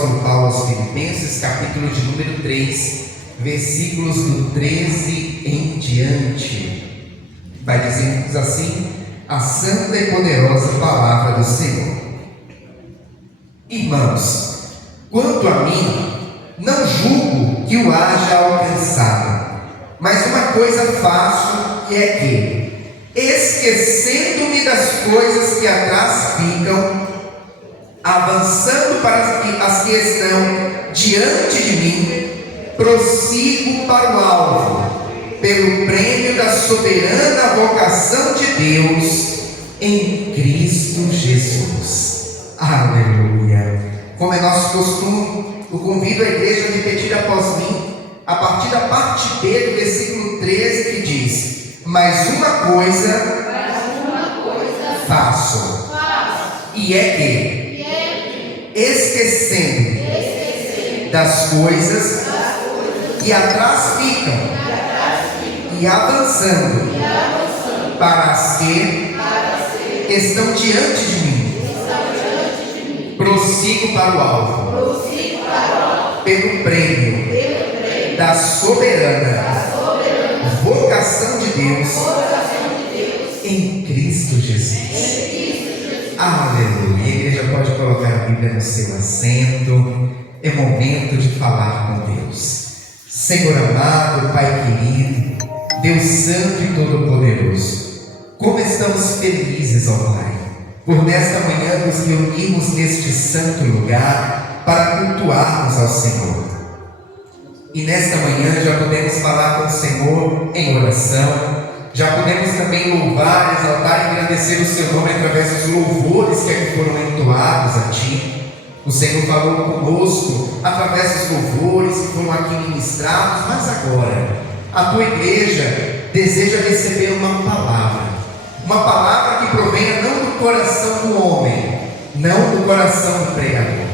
apóstolo Paulo aos Filipenses, capítulo de número 3, versículos do 13 em diante. Vai dizer-nos assim a santa e poderosa palavra do Senhor. Irmãos, quanto a mim, não julgo que o haja alcançado, mas uma coisa faço, e é que, esquecendo-me das coisas que atrás ficam, avançando para as que estão diante de mim, prossigo para o alvo, pelo prêmio da soberana vocação de Deus em Cristo Jesus. Aleluia! Como é nosso costume, eu convido a igreja a repetir após mim, a partir da parte B do versículo 13, que diz: mas uma coisa faço, e é que, esquecendo das coisas que atrás ficam, e avançando para as que estão diante de mim, prossigo para o alvo, pelo prêmio da soberana vocação de Deus em Cristo Jesus. Aleluia! A igreja pode colocar a Bíblia no seu assento. É momento de falar com Deus. Senhor amado, Pai querido, Deus santo e todo-poderoso, como estamos felizes, ó Pai, por nesta manhã nos reunirmos neste santo lugar para cultuarmos ao Senhor. E nesta manhã já podemos falar com o Senhor em oração, já podemos também louvar, exaltar e agradecer o Seu nome através dos louvores que aqui foram entoados a Ti. O Senhor falou conosco através dos louvores que foram aqui ministrados, mas agora a Tua igreja deseja receber uma palavra que provenha não do coração do homem, não do coração do pregador,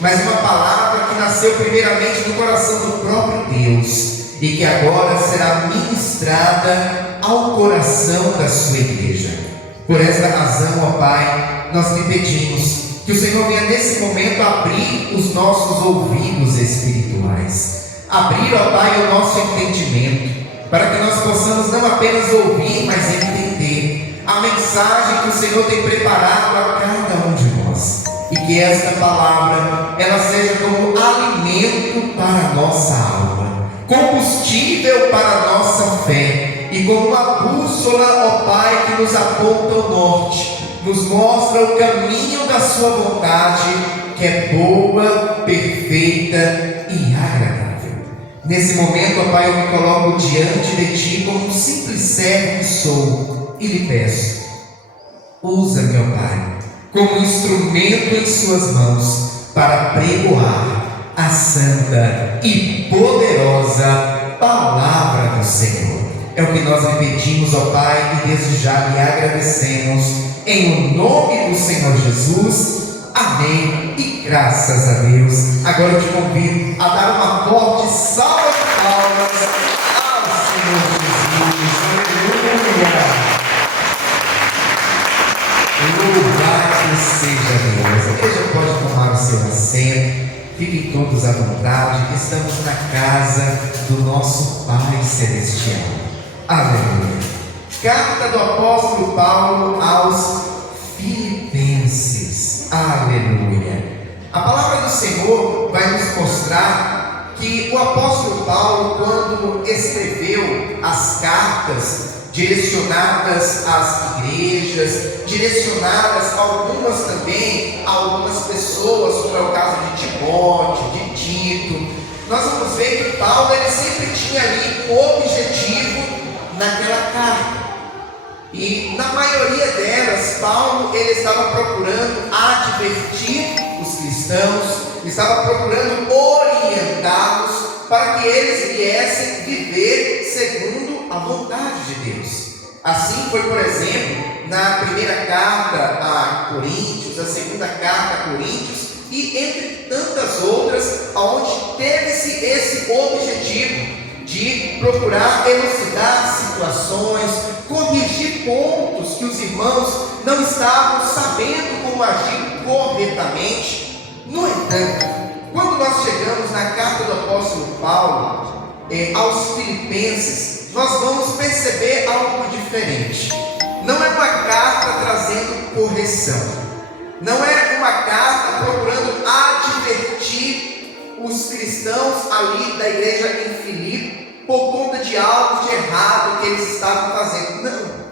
mas uma palavra que nasceu primeiramente no coração do próprio Deus e que agora será ministrada ao coração da sua igreja. Por esta razão, ó Pai, nós lhe pedimos que o Senhor venha nesse momento abrir os nossos ouvidos espirituais, abrir, ó Pai, o nosso entendimento, para que nós possamos não apenas ouvir, mas entender a mensagem que o Senhor tem preparado a cada um de nós, e que esta palavra, ela seja como alimento para a nossa alma, combustível para a nossa fé, e como uma bússola, ó Pai, que nos aponta o norte, nos mostra o caminho da sua vontade, que é boa, perfeita e agradável. Nesse momento, ó Pai, eu me coloco diante de Ti como um simples servo que sou, e lhe peço: usa-me, ó Pai, como instrumento em Suas mãos, para pregoar a santa e poderosa palavra do Senhor. É o que nós lhe pedimos, ó Pai, e desde já lhe agradecemos, em nome do Senhor Jesus. Amém e graças a Deus. Agora eu te convido a dar uma forte salva de palmas ao Senhor Jesus. Aleluia! Louvado seja Deus. A igreja pode tomar o seu assento, fiquem todos à vontade. Estamos na casa do nosso Pai Celestial. Aleluia! Carta do apóstolo Paulo aos Filipenses. Aleluia! A palavra do Senhor vai nos mostrar que o apóstolo Paulo, quando escreveu as cartas direcionadas às igrejas, direcionadas algumas também a algumas pessoas, como é o caso de Timóteo, de Tito, nós vamos ver que Paulo ele sempre tinha ali um objetivo naquela carta. E na maioria delas, Paulo ele estava procurando advertir os cristãos, estava procurando orientá-los para que eles viessem viver segundo a vontade de Deus. Assim foi, por exemplo, na primeira carta a Coríntios, a segunda carta a Coríntios, e entre tantas outras, onde teve-se esse objetivo de procurar elucidar situações, corrigir pontos que os irmãos não estavam sabendo como agir corretamente. No entanto, na carta do apóstolo Paulo aos Filipenses, nós vamos perceber algo diferente. Não é uma carta trazendo correção, não é uma carta procurando advertir os cristãos ali da igreja em Filipe por conta de algo de errado que eles estavam fazendo. Não.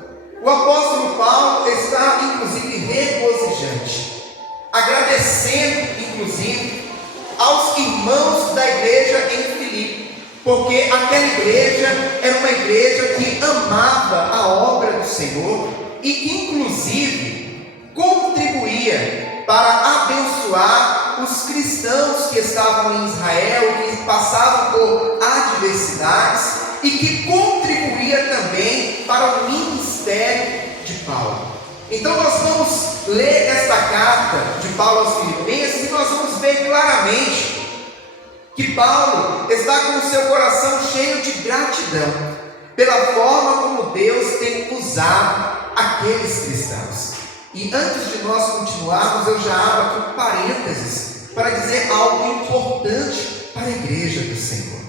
O apóstolo Paulo está inclusive regozijante, agradecendo inclusive aos irmãos da igreja em Filipe, porque aquela igreja era uma igreja que amava a obra do Senhor e que inclusive contribuía para abençoar os cristãos que estavam em Israel, que passavam por adversidades, e que contribuía também para o ministério de Paulo. Então nós vamos ler esta carta de Paulo aos Filipenses e nós vamos ver claramente que Paulo está com o seu coração cheio de gratidão pela forma como Deus tem usado aqueles cristãos. E antes de nós continuarmos, eu já abro aqui um parênteses para dizer algo importante para a igreja do Senhor.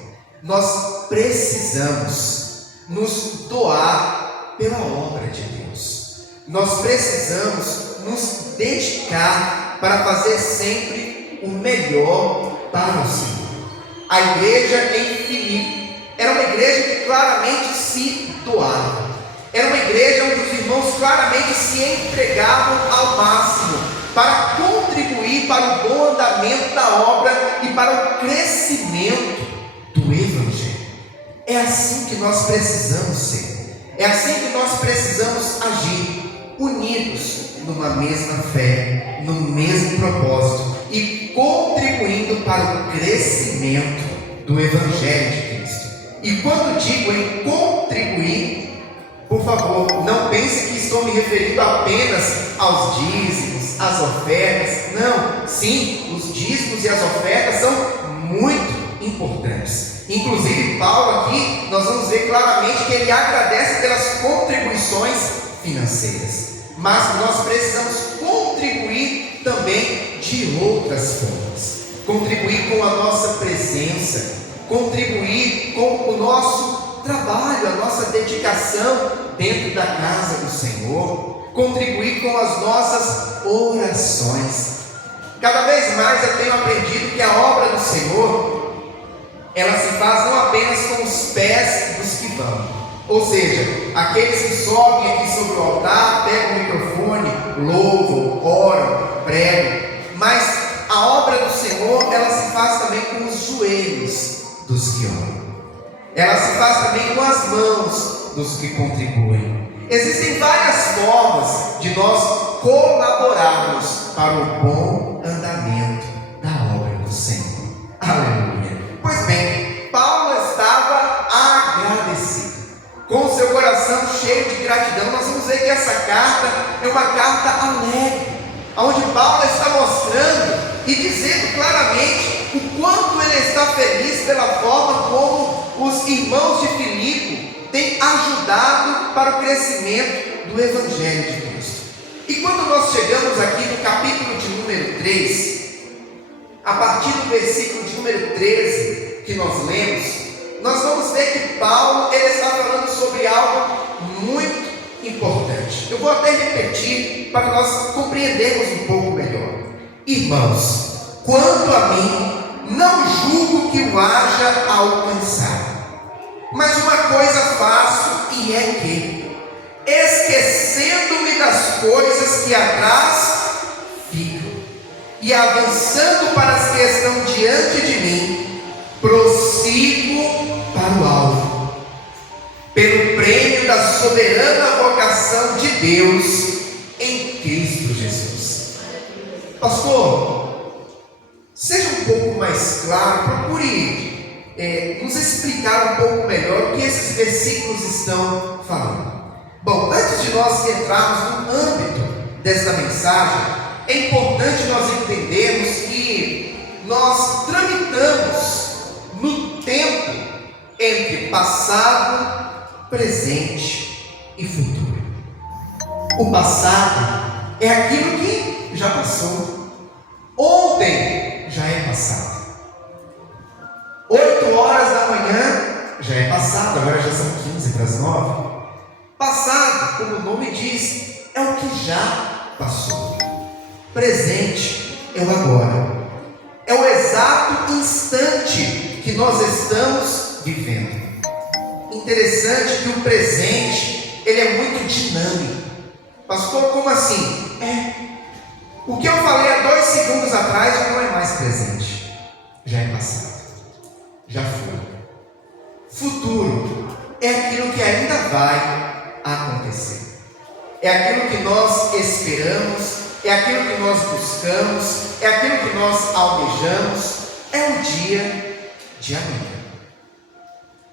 Nós precisamos nos doar pela obra de Deus. Nós precisamos nos dedicar para fazer sempre o melhor para o Senhor. A igreja em Filipe era uma igreja que claramente se doava. Era uma igreja onde os irmãos claramente se entregavam ao máximo para contribuir para o bom andamento da obra e para o crescimento do Evangelho. É assim que nós precisamos ser. É assim que nós precisamos agir, unidos numa mesma fé, no mesmo propósito e contribuindo para o crescimento do Evangelho de Cristo. E quando digo em contribuir, por favor, não pense que estou me referindo apenas aos dízimos, às ofertas. Não, sim, os dízimos e as ofertas são muito importantes. Inclusive, Paulo aqui, nós vamos ver claramente que ele agradece pelas contribuições financeiras. Mas nós precisamos contribuir também de outras formas. Contribuir com a nossa presença, contribuir com o nosso trabalho, a nossa dedicação dentro da casa do Senhor, contribuir com as nossas orações. Cada vez mais eu tenho aprendido que a obra do Senhor, ela se faz não apenas com os pés dos que vão, ou seja, aqueles que sobem aqui sobre o altar, pegam o microfone, louvam, oram, pregam, mas a obra do Senhor, ela se faz também com os joelhos dos que oram. Ela se faz também com as mãos dos que contribuem. Existem várias formas de nós colaborarmos para o bom andamento da obra do Senhor. Aleluia. Pois bem, Paulo estava agradecido, com o seu coração cheio de gratidão. Nós vamos ver que essa carta é uma carta alegre, onde Paulo está mostrando e dizendo claramente o quanto ele está feliz pela forma como os irmãos de Filipe têm ajudado para o crescimento do Evangelho de Cristo. E quando nós chegamos aqui no capítulo de número 3, a partir do versículo de número 13 que nós lemos, nós vamos ver que Paulo ele está falando sobre algo muito importante. Eu vou até repetir para nós compreendermos um pouco melhor. Irmãos, quanto a mim, não julgo que o haja alcançado, mas uma coisa faço, e é que, esquecendo-me das coisas que atrás ficam, e avançando para as que estão diante de mim, prossigo para o alvo, pelo prêmio da soberana vocação de Deus em Cristo Jesus. Pastor, seja um pouco mais claro, procure nos explicar um pouco melhor o que esses versículos estão falando. Bom, antes de nós entrarmos no âmbito desta mensagem, é importante nós entendermos que nós tramitamos no tempo entre passado, presente e futuro. O passado é aquilo que já passou. Ontem já é passado. para as 9. Passado, como o nome diz, é o que já passou. Presente é o agora. É o exato instante que nós estamos vivendo. Interessante que o presente, ele é muito dinâmico. Pastor, como assim? O que eu falei há 2 segundos atrás já não é mais presente. Já é passado. Já foi. Futuro é aquilo que ainda vai acontecer. É aquilo que nós esperamos, é aquilo que nós buscamos, é aquilo que nós almejamos, é o dia de amanhã.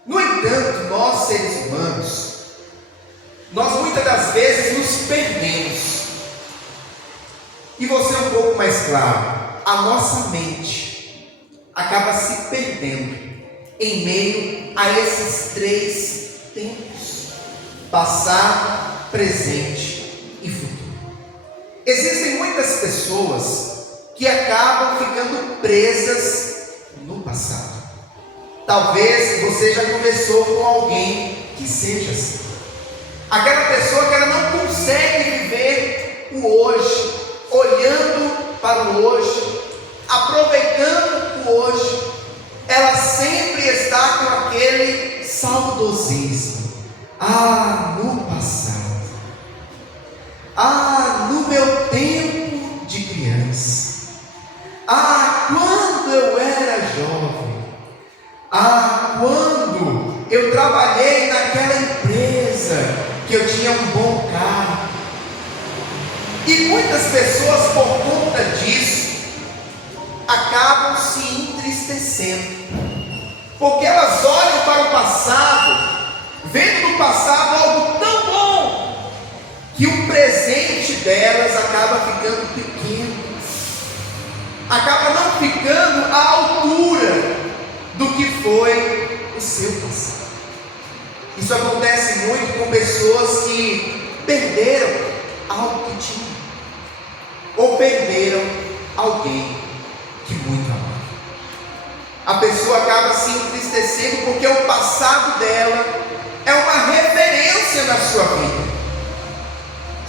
No entanto, nós seres humanos, nós muitas das vezes nos perdemos. E você um pouco mais claro, a nossa mente acaba se perdendo em meio a esses 3 tempos: passado, presente e futuro. Existem muitas pessoas que acabam ficando presas no passado. Talvez você já conversou com alguém que seja assim. Aquela pessoa que ela não consegue viver o hoje, olhando para o hoje, aproveitando o hoje. Ela sempre está com aquele saudosismo. No passado. No meu tempo de criança. Quando eu era jovem. Quando eu trabalhei naquela empresa que eu tinha um bom carro. E muitas pessoas, por conta disso, acabam se entristecendo, porque elas olham para o passado, vendo no passado algo tão bom, que o presente delas acaba ficando pequeno, acaba não ficando à altura do que foi o seu passado. Isso acontece muito com pessoas que perderam algo que tinham, ou perderam alguém que muito amava. A pessoa acaba se entristecendo porque o passado dela é uma referência na sua vida.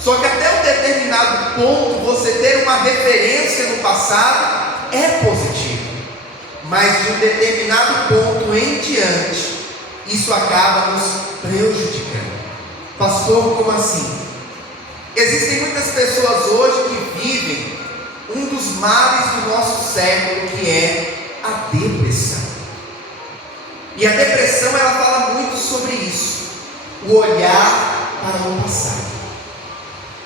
Só que até um determinado ponto, você ter uma referência no passado é positivo, mas de um determinado ponto em diante, isso acaba nos prejudicando. Pastor, como assim? Existem muitas pessoas hoje que vivem um dos males do nosso século, que é a depressão. E a depressão, ela fala muito sobre isso: o olhar para o passado,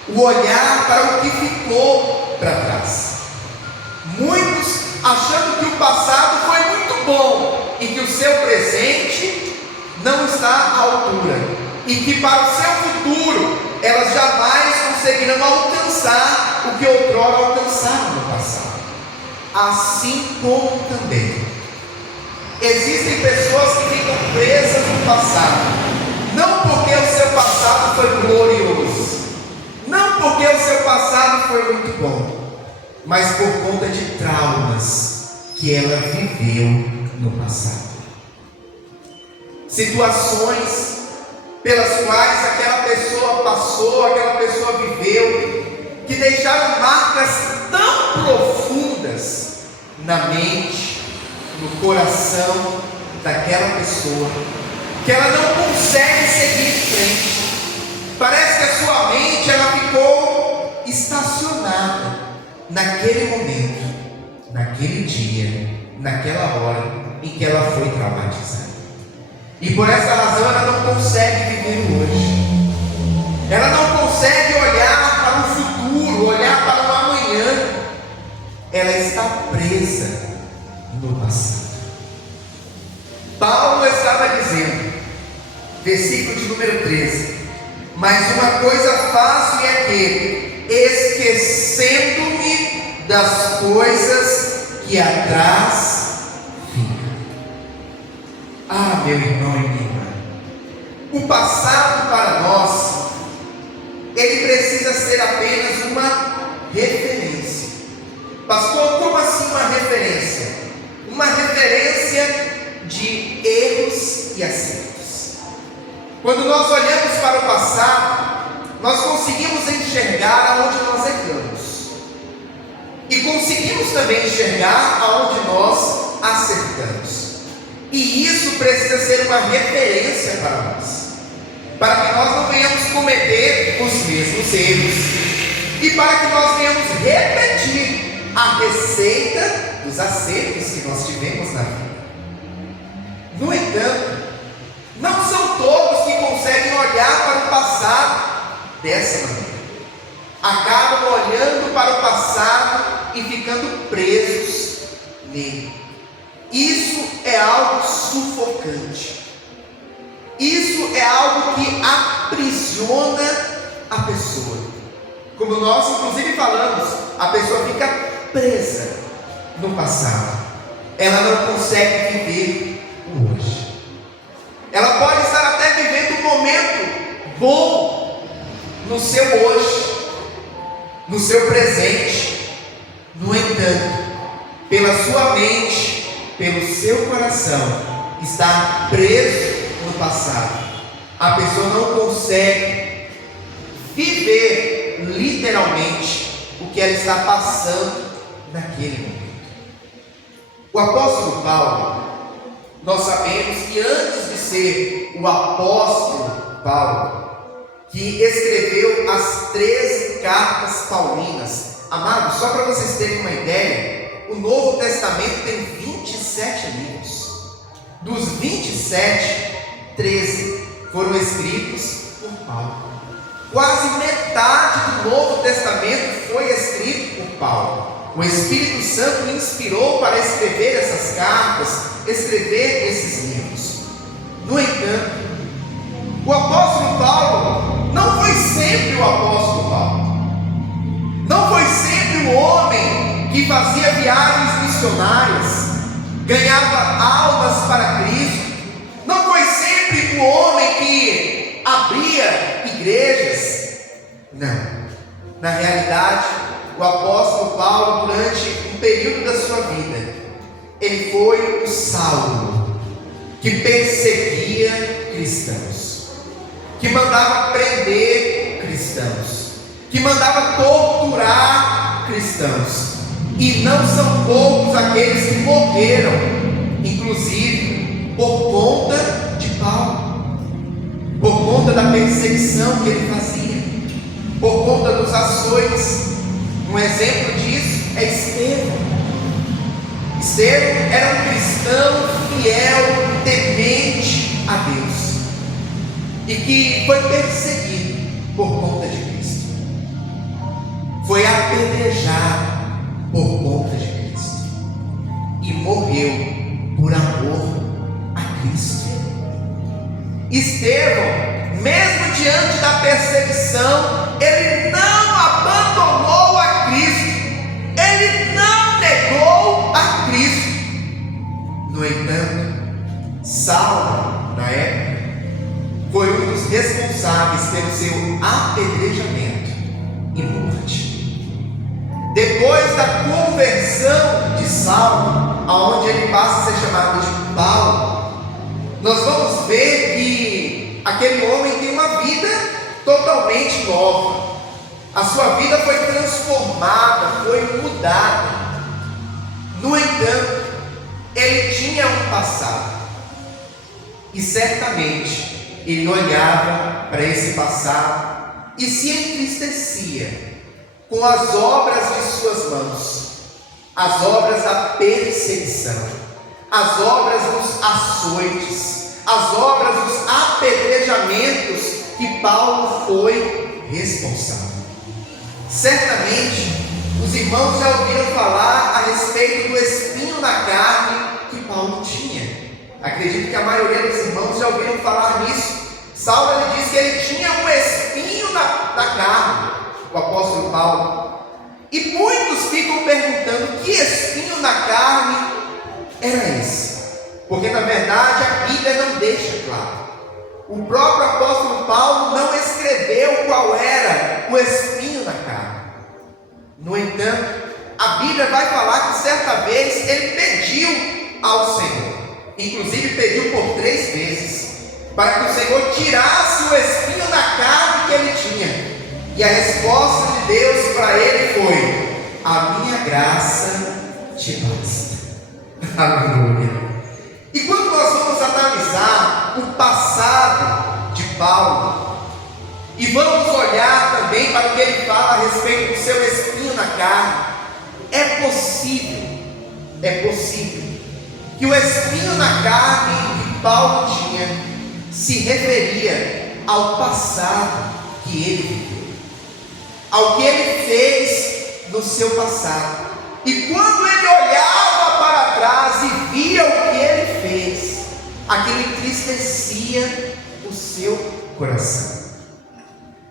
o olhar para o que ficou para trás. Muitos achando que o passado foi muito bom e que o seu presente não está à altura, e que para o seu futuro elas jamais conseguirão alcançar o que outrora alcançaram no passado. Assim como também existem pessoas que ficam presas no passado, não porque o seu passado foi glorioso, não porque o seu passado foi muito bom, mas por conta de traumas que ela viveu no passado. Situações pelas quais aquela pessoa passou, aquela pessoa viveu, que deixaram marcas tão profundas na mente, no coração daquela pessoa, que ela não consegue seguir em frente. Parece que a sua mente, ela ficou estacionada naquele momento, naquele dia, naquela hora em que ela foi traumatizada. E por essa razão ela não consegue viver o hoje. Ela não consegue olhar para o futuro, olhar para o amanhã. Ela está presa no passado. Paulo estava dizendo, versículo de número 13: mas uma coisa faço, e é que, esquecendo-me das coisas que atrás ficam. Meu irmão e minha irmã, o passado para nós, ele precisa ser apenas uma referência. Pastor, como assim uma referência? Uma referência de erros e acertos. Quando Quando nós olhamos para o passado, nós conseguimos enxergar aonde nós erramos. E conseguimos também enxergar aonde nós acertamos. E isso precisa ser uma referência para nós, para que nós não venhamos cometer os mesmos erros e para que nós venhamos repetir a receita dos acertos que nós tivemos na vida. No entanto, não são todos que conseguem olhar para o passado dessa maneira. Acabam olhando para o passado e ficando presos nele. Isso é algo sufocante. Isso é algo que aprisiona a pessoa. Como nós inclusive falamos, a pessoa fica presa no passado. Ela não consegue viver o hoje. Ela pode estar até vivendo um momento bom no seu hoje, no seu presente. No entanto, pela sua mente, pelo seu coração, está preso no passado. A pessoa não consegue viver literalmente o que ela está passando naquele momento. O apóstolo Paulo, nós sabemos que antes de ser o apóstolo Paulo, que escreveu as 13 cartas paulinas, amados, só para vocês terem uma ideia, o Novo Testamento tem 27 livros. Dos 27, 13 foram escritos por Paulo. Quase metade do Novo Testamento foi escrito por Paulo. O Espírito Santo o inspirou para escrever essas cartas, escrever esses livros. No entanto, o apóstolo Paulo não foi sempre o apóstolo Paulo. Não foi sempre o homem que fazia viagens missionárias, ganhava almas para Cristo. Não foi sempre o homem que abria igrejas. Não. Na realidade, o apóstolo Paulo, durante um período da sua vida, ele foi o Saulo, que perseguia cristãos, que mandava prender cristãos, que mandava torturar cristãos. E não são poucos aqueles que morreram, inclusive por conta de Paulo, por conta da perseguição que ele fazia, por conta dos açoites. Um exemplo disso é Estevão. Estevão era um cristão fiel, temente a Deus, e que foi perseguido por conta de Cristo, foi apedrejado por conta de Cristo e morreu por amor a Cristo. Estevão, mesmo diante da perseguição, ele não abandonou a Cristo, ele não negou a Cristo. No entanto, Saulo, na época, foi um dos responsáveis pelo seu apedrejamento e morte. Depois da conversão de Saulo, aonde ele passa a ser chamado de Paulo, nós vamos ver que aquele homem tem uma vida totalmente nova. A sua vida foi transformada, foi mudada. No entanto, ele tinha um passado, e certamente ele olhava para esse passado e se entristecia com as obras de suas mãos, as obras da perseguição, as obras dos açoites, as obras dos apedrejamentos que Paulo foi responsável. Certamente, os irmãos já ouviram falar a respeito do espinho na carne que Paulo tinha. Acredito que a maioria dos irmãos já ouviram falar nisso. Saulo ele diz que ele tinha um espinho na carne, o apóstolo Paulo. E muitos ficam perguntando que espinho na carne era esse, porque na verdade a Bíblia não deixa claro. O próprio apóstolo Paulo não escreveu qual era o espinho na carne. No entanto, a Bíblia vai falar que certa vez ele pediu ao Senhor, inclusive pediu por 3 vezes, para que o Senhor tirasse o espinho da carne que ele tinha. E a resposta de Deus para ele foi: a minha graça te basta. Aleluia. E quando nós vamos analisar o passado de Paulo, e vamos olhar também para o que ele fala a respeito do seu espinho na carne, é possível que o espinho na carne que Paulo tinha se referia ao passado que ele viveu, ao que ele fez no seu passado. E quando ele olhava para trás e via o que ele fez, aquilo entristecia o seu coração.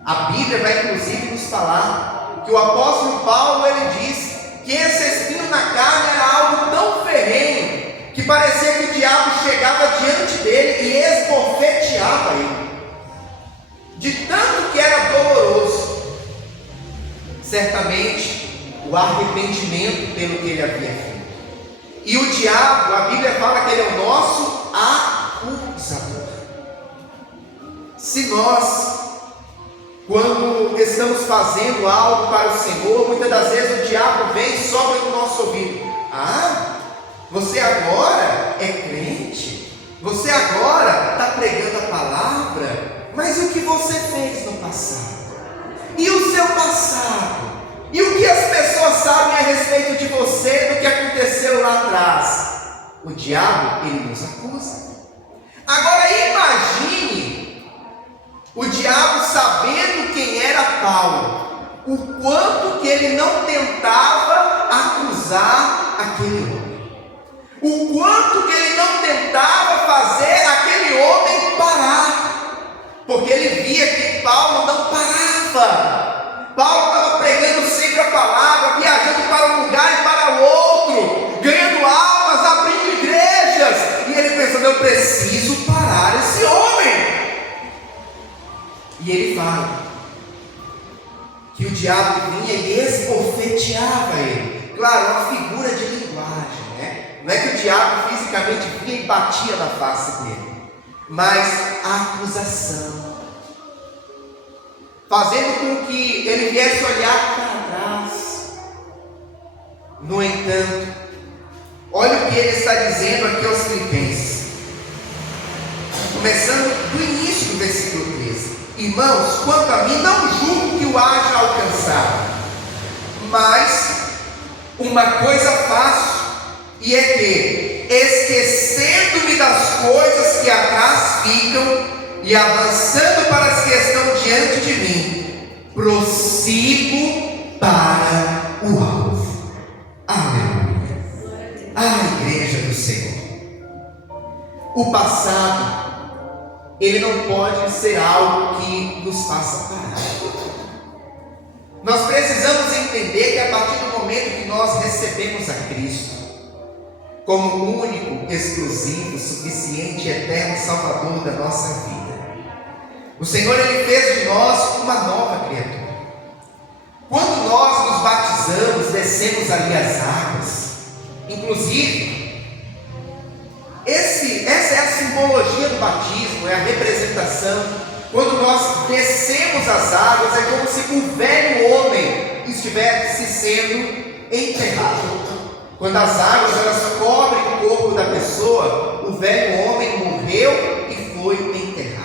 A Bíblia vai inclusive nos falar que o apóstolo Paulo, ele diz que esse espinho na carne era algo tão ferrenho que parecia que o diabo chegava diante dele e esbofeteava ele, de tanto que era doloroso. Certamente o arrependimento pelo que ele havia feito. E o diabo, a Bíblia fala que ele é o nosso acusador. Se nós, quando estamos fazendo algo para o Senhor, muitas das vezes o diabo vem e sopra no nosso ouvido: ah, você agora é crente, você agora está pregando a palavra, mas e o que você fez no passado? E o seu passado? E o que as pessoas sabem a respeito de você, do que aconteceu lá atrás? O diabo, ele nos acusa. Agora imagine o diabo sabendo quem era Paulo, o quanto que ele não tentava acusar aquele homem, o quanto que ele não tentava fazer aquele homem parar, porque ele via que Paulo não parava. Paulo estava pregando sempre a palavra, viajando para um lugar e para o outro, ganhando almas, abrindo igrejas, e ele pensando: eu preciso parar esse homem. E ele fala que o diabo vinha e esbofeteava ele. Claro, uma figura de linguagem, né? Não é que o diabo fisicamente vinha e batia na face dele, mas a acusação, fazendo com que ele viesse olhar para trás. No entanto, olha o que ele está dizendo aqui aos Filipenses, começando do início do versículo 13: irmãos, quanto a mim, não julgo que o haja alcançado, mas uma coisa faço, e é que, esquecendo-me das coisas que atrás ficam e avançando para as que estão diante de mim, prossigo para o alvo. Aleluia. A igreja do Senhor. O passado, ele não pode ser algo que nos faça parar. Nós precisamos entender que a partir do momento que nós recebemos a Cristo como único, exclusivo, suficiente e eterno Salvador da nossa vida, o Senhor, ele fez de nós uma nova criatura. Quando nós nos batizamos, descemos ali as águas. Inclusive, essa é a simbologia do batismo, é a representação. Quando nós descemos as águas, é como se o velho homem estivesse sendo enterrado. Quando as águas elas cobrem o corpo da pessoa, o velho homem morreu e foi enterrado.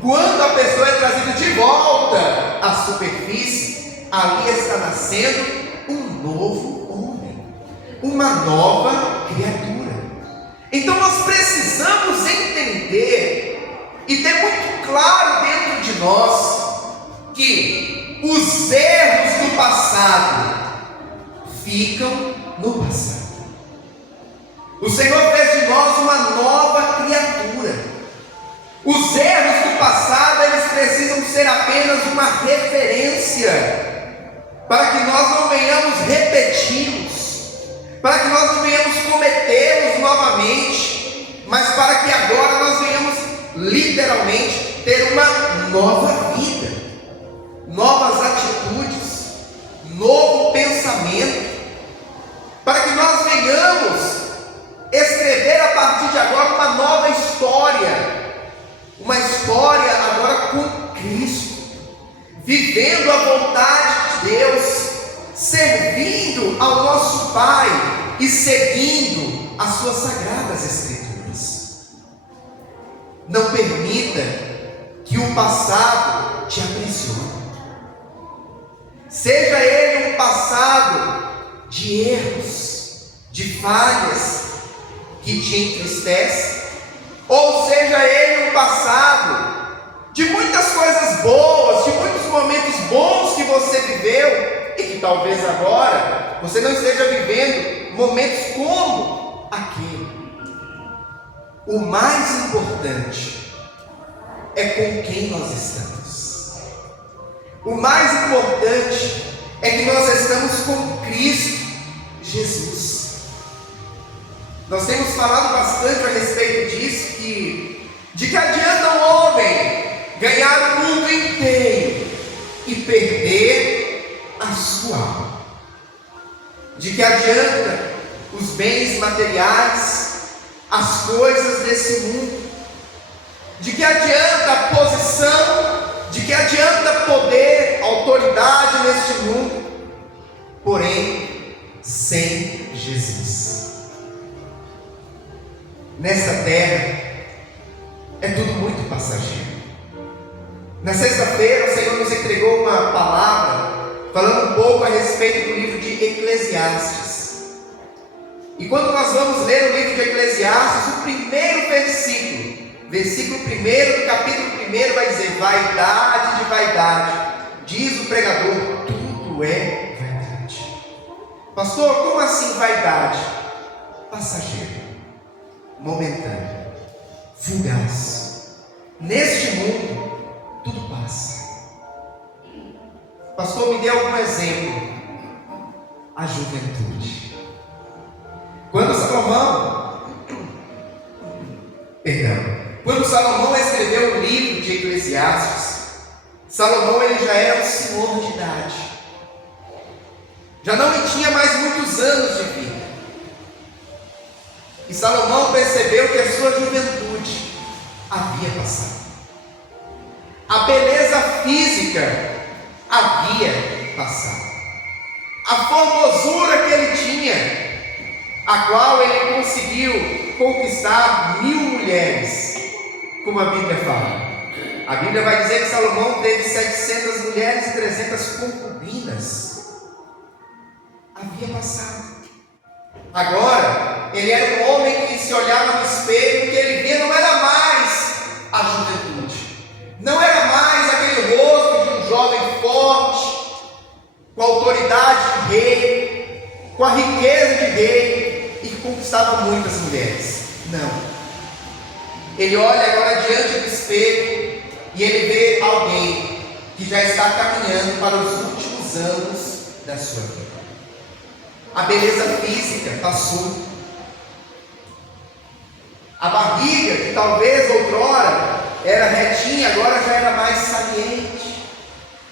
Quando a pessoa é trazida de volta à superfície, ali está nascendo um novo homem, uma nova criatura. Então nós precisamos entender e ter muito claro dentro de nós que os erros do passado ficam no passado. O Senhor fez de nós uma nova criatura. Os erros do passado, eles precisam ser apenas uma referência, para que nós não venhamos repeti-los, para que nós não venhamos cometê-los novamente, mas para que agora nós venhamos literalmente ter uma nova vida, novas atitudes, novo pensamento, para que nós venhamos escrever a partir de agora uma nova história, vivendo a vontade de Deus, servindo ao nosso Pai e seguindo as suas sagradas Escrituras. Não permita que o passado te aprisione. Seja ele um passado de erros, de falhas que te entristece, ou seja ele um passado de muitas coisas boas, de muitos momentos bons que você viveu e que talvez agora você não esteja vivendo momentos como aquele. O mais importante é com quem nós estamos. O mais importante é que nós estamos com Cristo Jesus. Nós temos falado bastante a respeito disso, de que adianta um homem ganhar o mundo inteiro e perder a sua alma. De que adianta os bens materiais, as coisas desse mundo. De que adianta a posição, de que adianta poder, autoridade neste mundo, porém sem Jesus. Nesta terra é tudo muito passageiro. Na sexta-feira o Senhor nos entregou uma palavra falando um pouco a respeito do livro de Eclesiastes. E quando nós vamos ler o livro de Eclesiastes, o primeiro versículo 1 do capítulo 1 vai dizer: vaidade de vaidade, diz o pregador, tudo é vaidade. Pastor, como assim vaidade? Passageiro, momentâneo, fugaz. Neste mundo tudo passa. Pastor, me dê algum exemplo. A juventude. Quando Salomão escreveu o livro de Eclesiastes, Salomão ele já era um senhor de idade, já não tinha mais muitos anos de vida, e Salomão percebeu que a sua juventude havia passado, a beleza física havia passado, a formosura que ele tinha, a qual ele conseguiu conquistar 1000 mulheres, como a Bíblia fala. A Bíblia vai dizer que Salomão teve 700 mulheres e 300 concubinas. Havia passado. Agora, ele era um homem que se olhava no espelho, e que ele via não era mais a juventude, não era mais aquele rosto de um jovem forte, com a autoridade de rei, com a riqueza de rei, e que conquistava muitas mulheres. Não. Ele olha agora diante do espelho e ele vê alguém que já está caminhando para os últimos anos da sua vida. A beleza física passou. A barriga, que talvez outrora era retinha, agora já era mais saliente.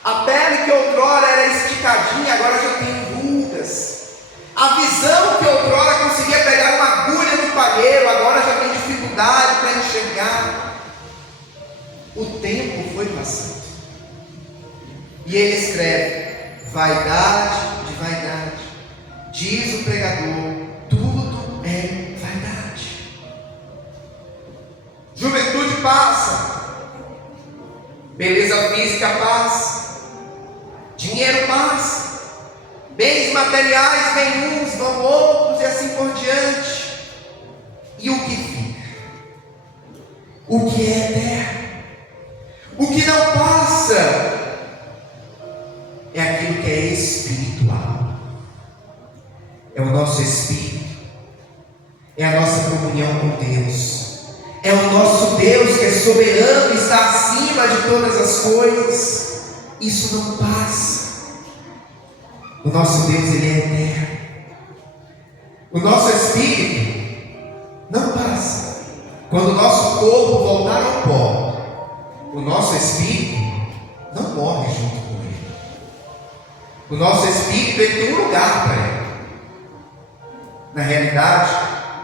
A pele que outrora era esticadinha, agora já tem rugas. A visão que outrora conseguia pegar uma agulha no palheiro, agora já tem dificuldade para enxergar. O tempo foi passando. E ele escreve: vaidade de vaidade, diz o pregador, tudo é vaidade. Juventude passa, beleza física passa, dinheiro passa, bens materiais vêm uns, vão outros, e assim por diante. E o que fica? O que é eterno? O que não passa é aquilo que é espiritual. É o nosso espírito, é a nossa comunhão com Deus, é o nosso Deus que é soberano, está acima de todas as coisas. Isso não passa. O nosso Deus, ele é eterno. O nosso espírito não passa. Quando o nosso corpo voltar ao pó, o nosso espírito não morre junto com ele. O nosso espírito, ele tem um lugar para ele. Na realidade,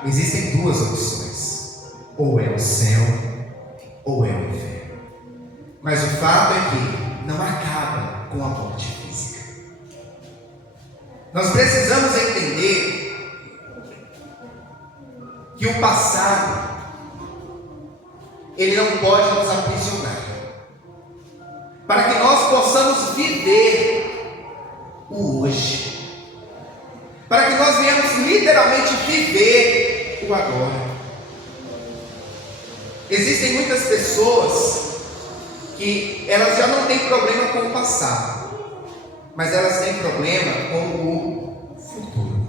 existem duas opções: ou é o céu, ou é o inferno. Mas o fato é que não acaba com a morte física. Nós precisamos entender que o passado, ele não pode nos aprisionar, para que nós possamos viver o hoje, para que nós venhamos literalmente viver o agora. Existem muitas pessoas que elas já não têm problema com o passado, mas elas têm problema com o futuro.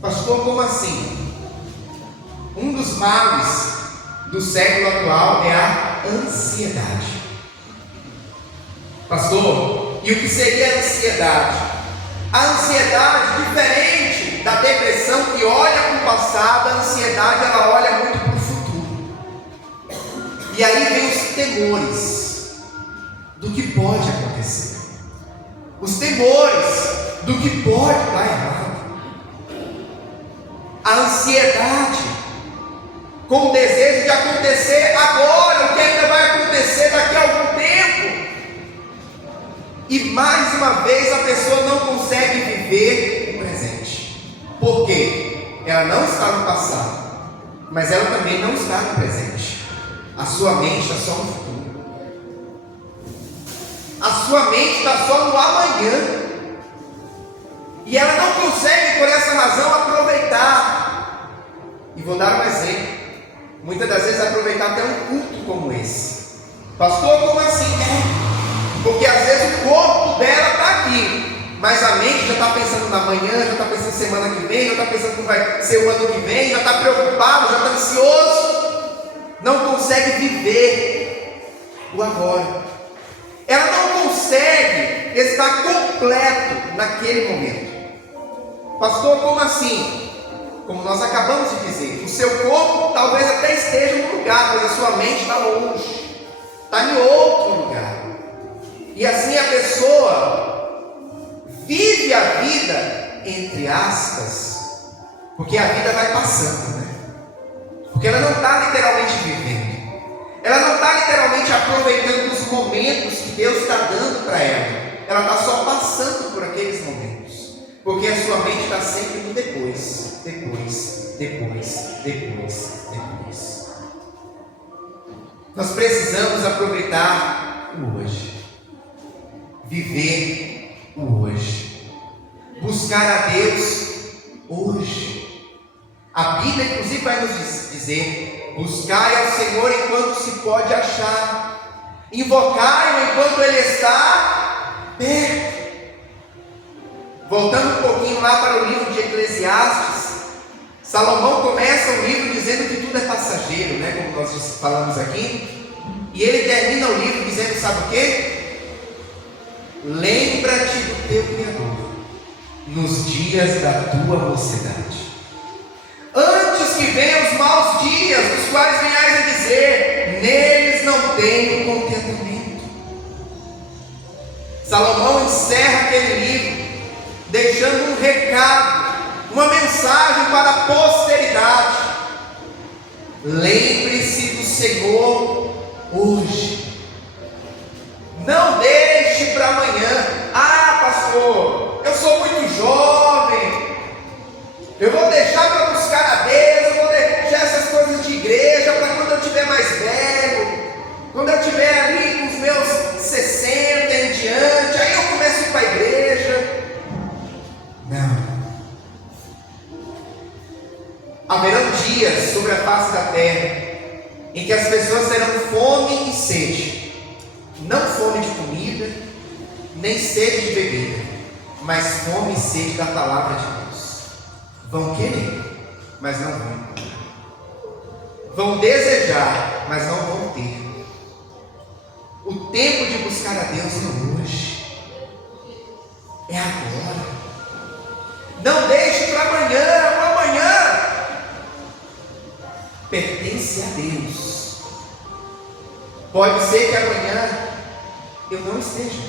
Pastor, como assim? Um dos males do século atual é a ansiedade. Pastor, e o que seria a ansiedade? A ansiedade, diferente da depressão que olha para o passado, a ansiedade ela olha muito para o futuro. E aí vem os temores do que pode acontecer, os temores do que pode dar errado, a ansiedade com o desejo de acontecer agora, o que ainda vai acontecer daqui a algum tempo. E mais uma vez a pessoa não consegue viver o presente. Por quê? Ela não está no passado, mas ela também não está no presente. A sua mente está só no futuro. A sua mente está só no amanhã. E ela não consegue, por essa razão, aproveitar. E vou dar um exemplo. Muitas das vezes aproveitar até um culto como esse. Pastor, como assim? Porque às vezes o corpo dela está aqui, mas a mente já está pensando na manhã, já está pensando semana que vem, já está pensando como vai ser o ano que vem, já está preocupado, já está ansioso, não consegue viver o agora. Ela não consegue estar completo naquele momento. Pastor, como assim? Como nós acabamos de dizer, o seu corpo talvez até esteja no lugar, mas a sua mente está longe, está em outro lugar. E assim a pessoa vive a vida, entre aspas, porque a vida vai passando, né? Porque ela não está literalmente vivendo, ela não está literalmente aproveitando os momentos que Deus está dando para ela está só passando por aqueles momentos, porque a sua mente está sempre no depois. Nós precisamos aproveitar o hoje, viver o hoje, buscar a Deus hoje. A Bíblia inclusive vai nos dizer: buscai ao Senhor enquanto se pode achar, invocai-o enquanto Ele está perto. Voltando um pouquinho lá para o livro de Eclesiastes, Salomão começa o livro dizendo que tudo é passageiro, né? Como nós falamos aqui, e ele termina o livro dizendo, sabe o quê? Lembra-te do teu Criador nos dias da tua mocidade, antes que venham os maus dias, dos quais venhais a dizer, neles não tenho contentamento. Salomão encerra aquele livro deixando um recado, uma mensagem para a posteridade: lembre-se do Senhor hoje, não deixe para amanhã. Ah, pastor, eu sou muito jovem, eu vou deixar para buscar a Deus, eu vou deixar essas coisas de igreja para quando eu estiver mais velho, quando eu estiver ali com os meus 60 em diante, aí eu começo a ir para a igreja. Não. Haverão dias sobre a face da terra em que as pessoas terão fome e sede, não fome de comida, nem sede de bebida, mas fome e sede da palavra de Deus. Vão querer, mas não vão encontrar. Vão desejar, mas não vão ter. O tempo de buscar a Deus é hoje, é agora. Não deixe para amanhã. O amanhã pertence a Deus. Pode ser que amanhã eu não esteja,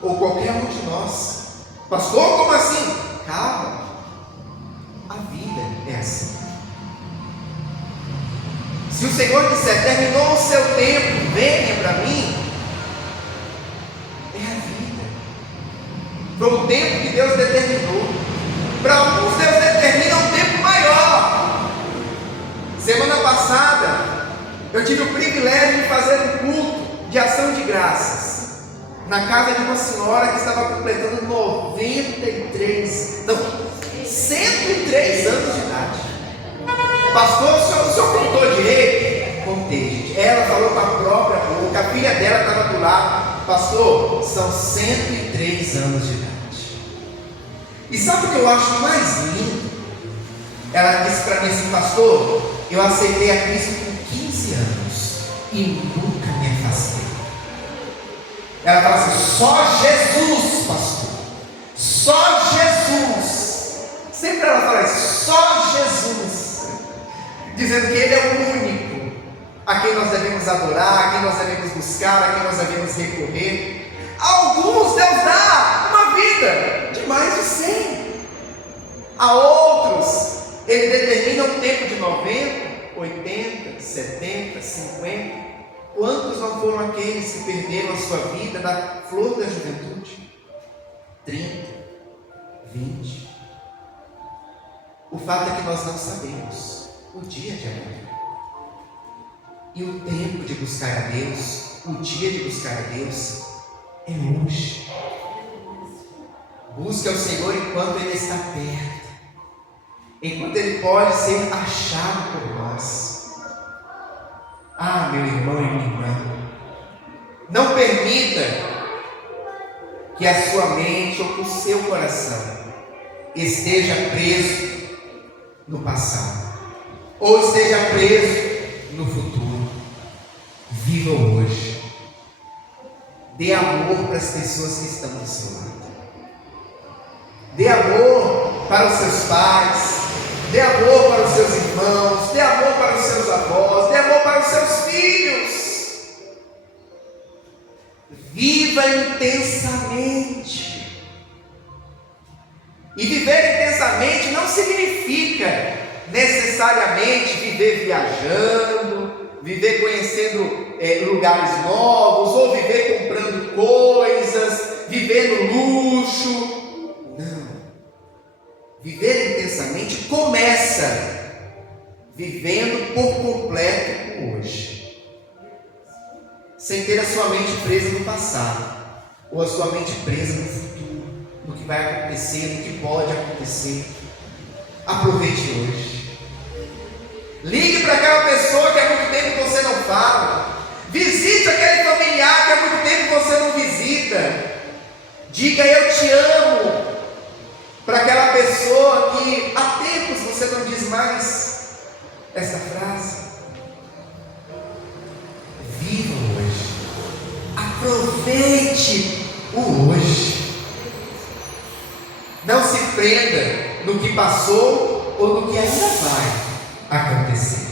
ou qualquer um de nós. Pastor, como assim? Calma, a vida é assim. Se o Senhor disser, terminou o seu tempo, venha para mim, na casa de uma senhora que estava completando 103 anos de idade. Pastor, o senhor contou direito? Contei, gente. Ela falou com a própria boca, a filha dela estava do lado. Pastor, são 103 anos de idade. E sabe o que eu acho mais lindo? Ela disse para mim assim: pastor, eu aceitei a Cristo com 15 anos e nunca me afastei. Ela fala assim: só Jesus, pastor, só Jesus. Sempre ela fala isso: só Jesus, dizendo que Ele é o único a quem nós devemos adorar, a quem nós devemos buscar, a quem nós devemos recorrer. A alguns Deus dá uma vida de mais de 100, a outros Ele determina um tempo de 90, 80, 70, 50. Quantos não foram aqueles que perderam a sua vida na flor da juventude? 30, 20. O fato é que nós não sabemos o dia de amanhã. E o tempo de buscar a Deus, o dia de buscar a Deus, é hoje. Busque ao Senhor enquanto Ele está perto, enquanto Ele pode ser achado por nós. Ah, meu irmão e minha irmã, não permita que a sua mente ou que o seu coração esteja preso no passado, ou esteja preso no futuro. Viva hoje. Dê amor para as pessoas que estão do seu lado. Dê amor para os seus pais. Dê amor para os seus irmãos. Dê amor para os seus avós. Dê amor para os seus filhos. Viva intensamente. E viver intensamente não significa necessariamente viver viajando, viver conhecendo lugares novos, ou viver comprando coisas, viver no luxo. Não. Viver intensamente começa vivendo por completo o hoje, sem ter a sua mente presa no passado, ou a sua mente presa no futuro, no que vai acontecer, no que pode acontecer. Aproveite hoje. Ligue para aquela pessoa que há muito tempo você não fala. Visite aquele familiar que há muito tempo você não visita. Diga: eu te amo, para aquela pessoa que há tempos você não diz mais essa frase. Viva hoje. Aproveite o hoje. Não se prenda no que passou ou no que ainda vai acontecer.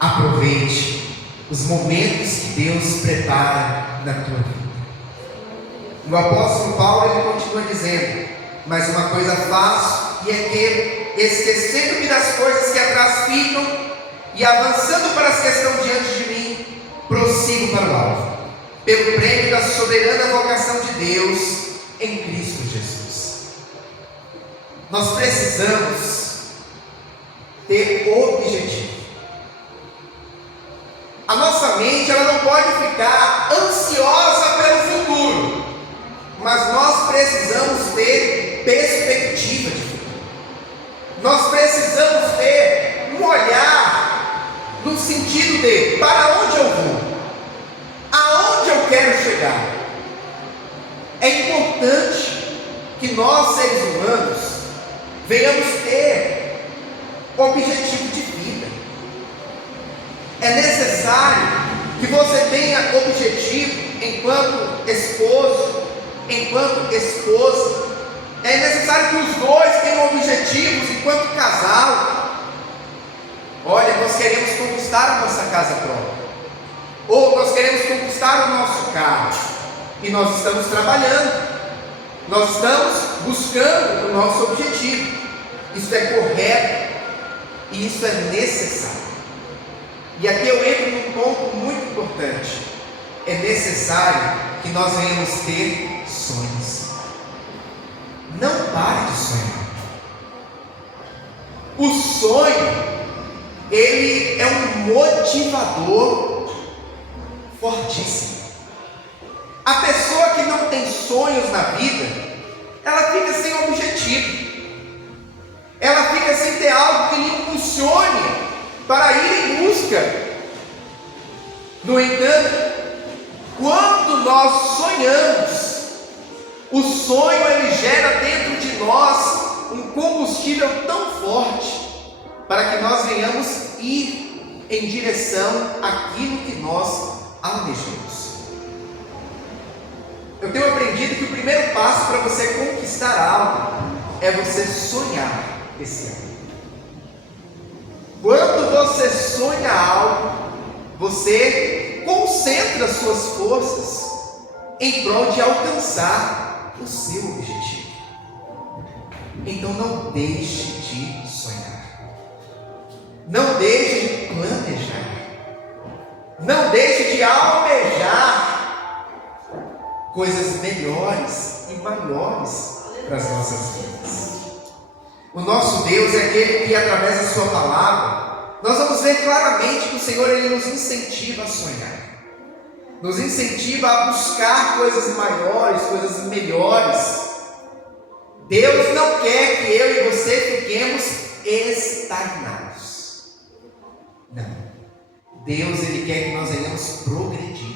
Aproveite os momentos que Deus prepara na tua vida. O apóstolo Paulo, ele continua dizendo: mas uma coisa faço, e é que, esquecendo-me das coisas que atrás ficam e avançando para as que estão diante de mim, prossigo para o alvo, pelo prêmio da soberana vocação de Deus em Cristo Jesus. Nós precisamos ter objetivo. A nossa mente, ela não pode ficar ansiosa pelo futuro, mas nós precisamos ter perspectiva de futuro. Nós precisamos ter um olhar no sentido de: para onde eu vou? Aonde eu quero chegar? É importante que nós, seres humanos, venhamos ter objetivo de vida. É necessário que você tenha objetivo enquanto esposo, enquanto esposa. É necessário que os dois tenham objetivos enquanto casal. Olha, nós queremos conquistar a nossa casa própria, ou nós queremos conquistar o nosso carro, e nós estamos trabalhando, nós estamos buscando o nosso objetivo. Isso é correto e isso é necessário. E aqui eu entro num ponto muito importante. É necessário que nós venhamos ter sonhos. Não pare de sonhar. O sonho, ele é um motivador fortíssimo. A pessoa que não tem sonhos na vida, ela fica sem objetivo. Ela fica sem ter algo que lhe impulsione para ir em busca. No entanto, quando nós sonhamos, o sonho ele gera dentro de nós um combustível tão forte para que nós venhamos ir em direção àquilo que nós almejamos. Eu tenho aprendido que o primeiro passo para você conquistar algo é você sonhar esse algo. Quando você sonha algo, você concentra suas forças em prol de alcançar o seu objetivo. Então não deixe de sonhar. Não deixe de planejar. Não deixe de almejar coisas melhores e maiores para as nossas vidas. O nosso Deus é aquele que, através da sua palavra, nós vamos ver claramente que o Senhor ele nos incentiva a sonhar, nos incentiva a buscar coisas maiores, coisas melhores. Deus não quer que eu e você fiquemos estagnados. Não. Deus ele quer que nós venhamos progredir.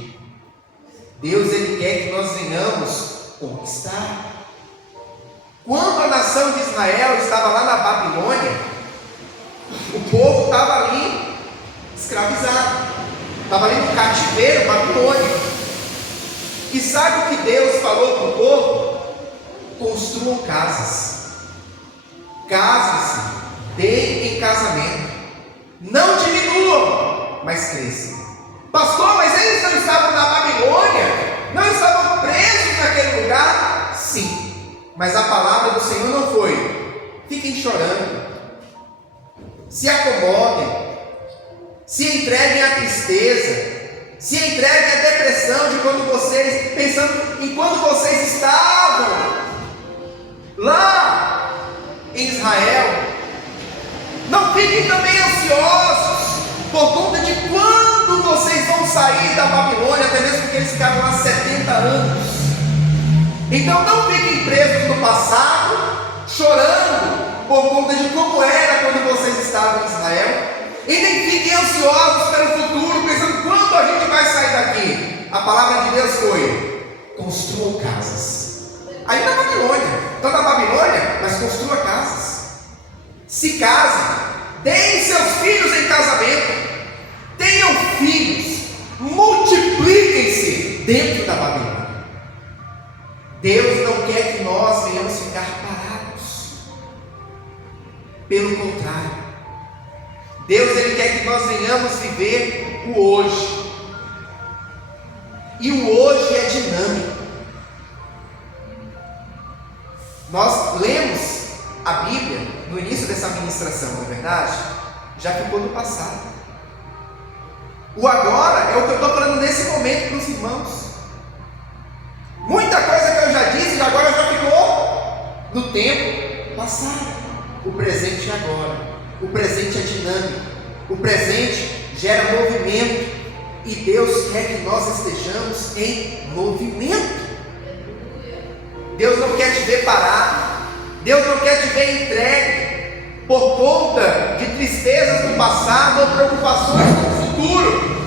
Deus ele quer que nós venhamos conquistar. Quando a nação de Israel estava lá na Babilônia, o povo estava ali escravizado, estava ali no cativeiro babilônico. E sabe o que Deus falou para o povo? Construam casas, casem-se, deem em casamento, não diminuam, mas cresçam. Pastor, mas eles não estavam na Babilônia? Não estavam presos naquele lugar? Sim. Mas a palavra do Senhor não foi: fiquem chorando, se acomodem, se entreguem à tristeza, se entreguem à depressão de quando vocês, pensando em quando vocês estavam lá em Israel. Não fiquem também ansiosos por conta de quando vocês vão sair da Babilônia, até mesmo porque eles ficaram lá 70 anos. Então não fiquem presos no passado, chorando por conta de como era quando vocês estavam em Israel, e nem fiquem ansiosos pelo futuro, pensando quando a gente vai sair daqui. A palavra de Deus foi: construam casas. Aí na Babilônia, estão na Babilônia, mas construam casas, se casem, deem seus filhos em casamento, tenham filhos, multipliquem-se dentro da Babilônia. Deus não quer que nós venhamos ficar parados. Pelo contrário, Deus ele quer que nós venhamos viver o hoje. E o hoje é dinâmico. Nós lemos a Bíblia no início dessa ministração, não é verdade? Já ficou no passado. O agora é o que eu estou falando nesse momento para os irmãos. Muita coisa que eu já disse, agora já ficou no tempo passado. O presente é agora. O presente é dinâmico. O presente gera movimento. E Deus quer que nós estejamos em movimento. Deus não quer te ver parado. Deus não quer te ver entregue por conta de tristezas do passado ou preocupações com o futuro.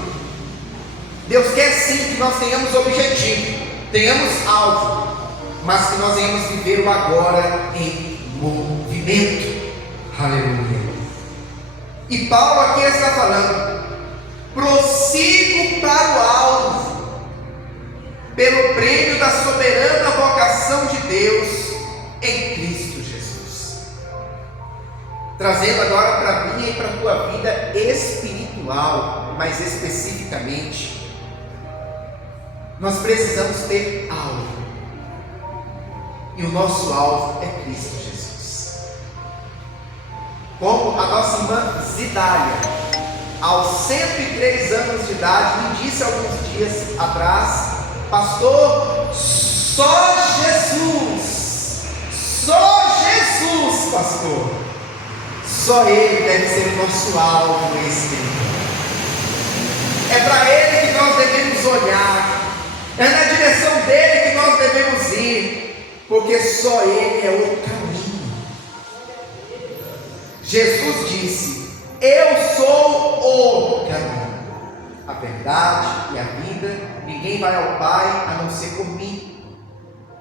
Deus quer sim que nós tenhamos objetivo, tenhamos alvo, mas que nós venhamos viver o agora em movimento. Aleluia. E Paulo aqui está falando: prossigo para o alvo, pelo prêmio da soberana vocação de Deus em Cristo Jesus. Trazendo agora para a minha e para a tua vida espiritual, mais especificamente, nós precisamos ter alvo, e o nosso alvo é Cristo Jesus. Como a nossa irmã Zidália, aos 103 anos de idade, me disse alguns dias atrás: pastor, só Jesus, pastor, só Ele deve ser o nosso alvo espiritual. É para Ele que nós devemos olhar, É na direção dele que nós devemos ir, porque só ele é o caminho. Jesus disse: eu sou o caminho, a verdade e a vida, ninguém vai ao Pai a não ser por mim.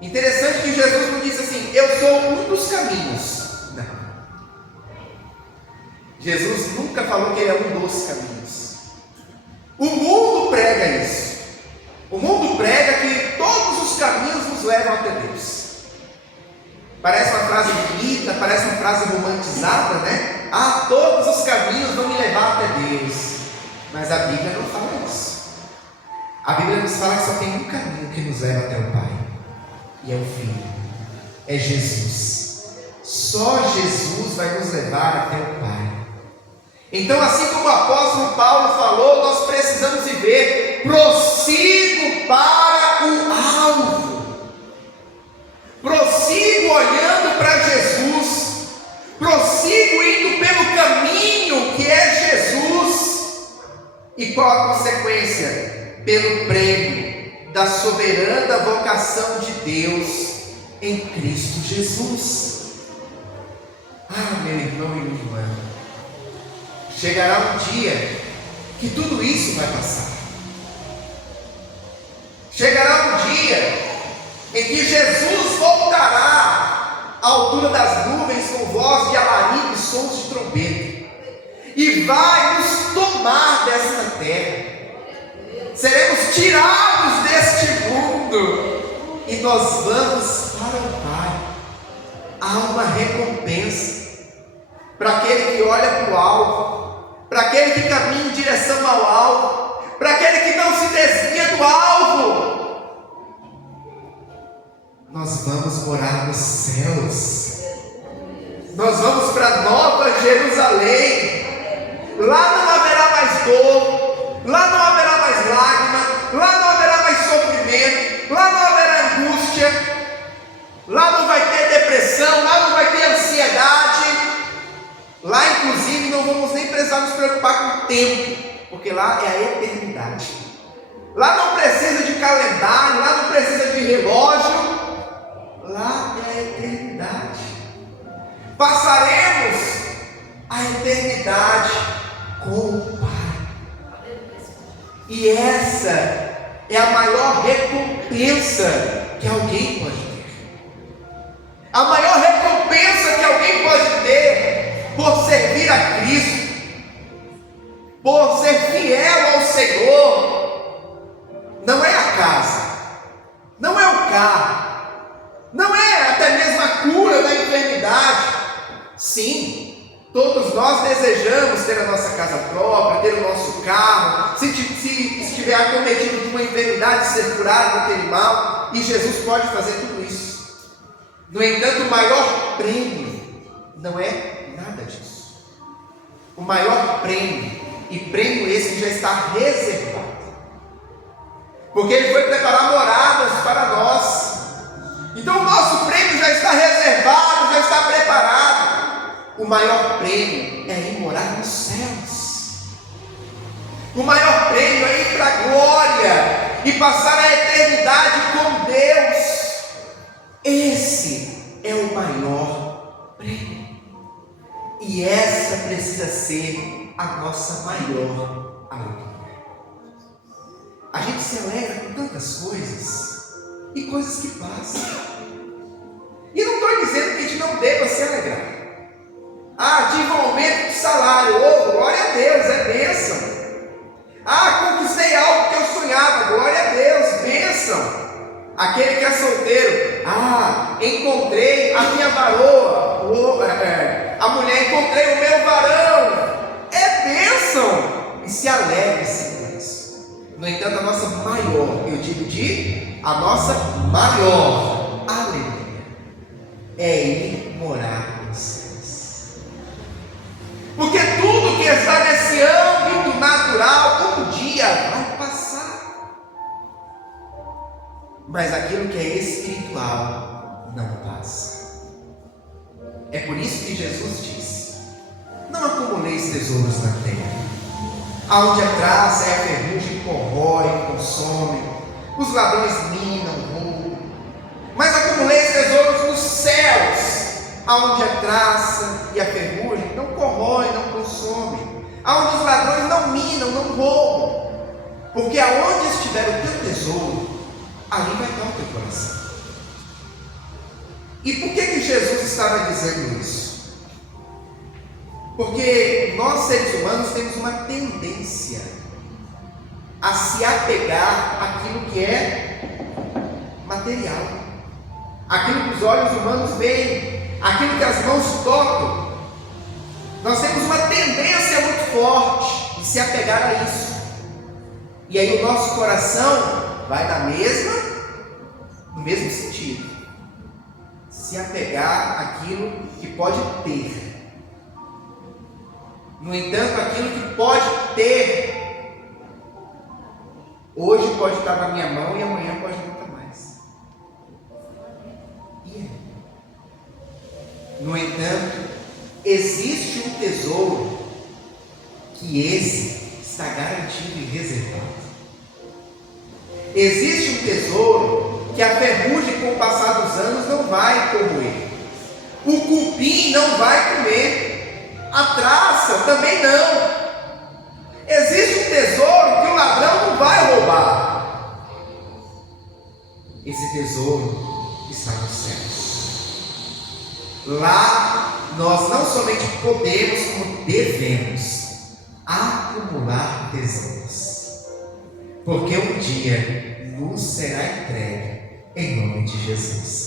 Interessante que Jesus não disse assim: eu sou um dos caminhos. Não. Jesus nunca falou que ele é um dos caminhos. O mundo prega isso. O mundo prega que todos os caminhos nos levam até Deus. Parece uma frase bonita, parece uma frase romantizada, né? Ah, todos os caminhos vão me levar até Deus. Mas a Bíblia não fala isso. A Bíblia nos fala que só tem um caminho que nos leva até o Pai. E é o Filho, é Jesus. Só Jesus vai nos levar até o Pai. Então, assim como o apóstolo Paulo falou, nós precisamos viver: prossigo para o alvo, prossigo olhando para Jesus, prossigo indo pelo caminho que é Jesus. E qual a consequência? Pelo prêmio da soberana vocação de Deus em Cristo Jesus. Ah, meu irmão e minha irmã, chegará um dia que tudo isso vai passar. Chegará um dia em que Jesus voltará à altura das nuvens com voz de alarido e sons de trombeta, e vai nos tomar desta terra. Seremos tirados deste mundo e nós vamos para o Pai. Há uma recompensa para aquele que olha para o alvo, para aquele que caminha em direção ao alvo, para aquele que não se desvia do alvo. Nós vamos morar nos céus. Nós vamos para Nova Jerusalém. Lá não haverá mais dor, lá não haverá mais lágrima, lá não haverá mais sofrimento, lá não haverá angústia, lá não vai ter depressão, lá não vai ter ansiedade. Lá, inclusive, não vamos nem precisar nos preocupar com o tempo, porque lá é a eternidade. Lá não precisa de calendário, lá não precisa de relógio, lá é a eternidade. Passaremos a eternidade com o Pai. E essa é a maior recompensa que alguém pode ter. A maior recompensa que alguém pode ter por servir a Cristo, por ser fiel ao Senhor, não é a casa, não é o carro, não é até mesmo a cura da enfermidade. Sim, todos nós desejamos ter a nossa casa própria, ter o nosso carro, se estiver acometido de uma enfermidade, ser curado daquele mal, e Jesus pode fazer tudo isso. No entanto, o maior prêmio não é nada disso. O maior prêmio, e prêmio esse que já está reservado, porque Ele foi preparar moradas para nós. Então o nosso prêmio já está reservado, já está preparado. O maior prêmio é ir morar nos céus. O maior prêmio é ir para a glória e passar a eternidade com Deus. Esse é o maior prêmio. E essa precisa ser a nossa maior alegria. A gente se alegra com tantas coisas e coisas que passam. E não estou dizendo que a gente não deva se alegrar. Ah, tive um aumento de salário, oh, glória a Deus, é bênção. Ah, conquistei algo que eu sonhava, glória a Deus, bênção. Aquele que é solteiro, ah, encontrei a minha varoa, a mulher, encontrei o meu varão, é bênção. E se alegre-se com isso. No entanto, a nossa maior, eu digo a nossa maior alegria é ir morar nos céus. Porque tudo que está nesse âmbito natural, um dia vai passar. Mas aquilo que é espiritual não passa. É por isso que Jesus disse: não acumuleis tesouros na terra, aonde a traça e a ferrugem corroem, consomem, os ladrões minam, roubam, mas acumuleis tesouros nos céus, aonde a traça e a ferrugem não corroem, não consomem, aonde os ladrões não minam, não roubam, porque aonde estiver o teu tesouro, ali vai estar o teu coração. E por que Jesus estava dizendo isso? Porque nós seres humanos temos uma tendência a se apegar àquilo que é material, aquilo que os olhos humanos veem, aquilo que as mãos tocam. Nós temos uma tendência muito forte de se apegar a isso, e aí o nosso coração vai no mesmo sentido, se apegar àquilo que pode ter. No entanto, aquilo que pode ter, hoje pode estar na minha mão e amanhã pode não estar mais. E aí? No entanto, existe um tesouro que esse está garantido e reservado. Existe um tesouro que a ferrugem, com o passar dos anos, não vai corroer, o cupim não vai comer, a traça também não. Existe um tesouro que o ladrão não vai roubar. Esse tesouro está nos céus. Lá nós não somente podemos, como devemos acumular tesouros, porque um dia nos será entregue em nome de Jesus.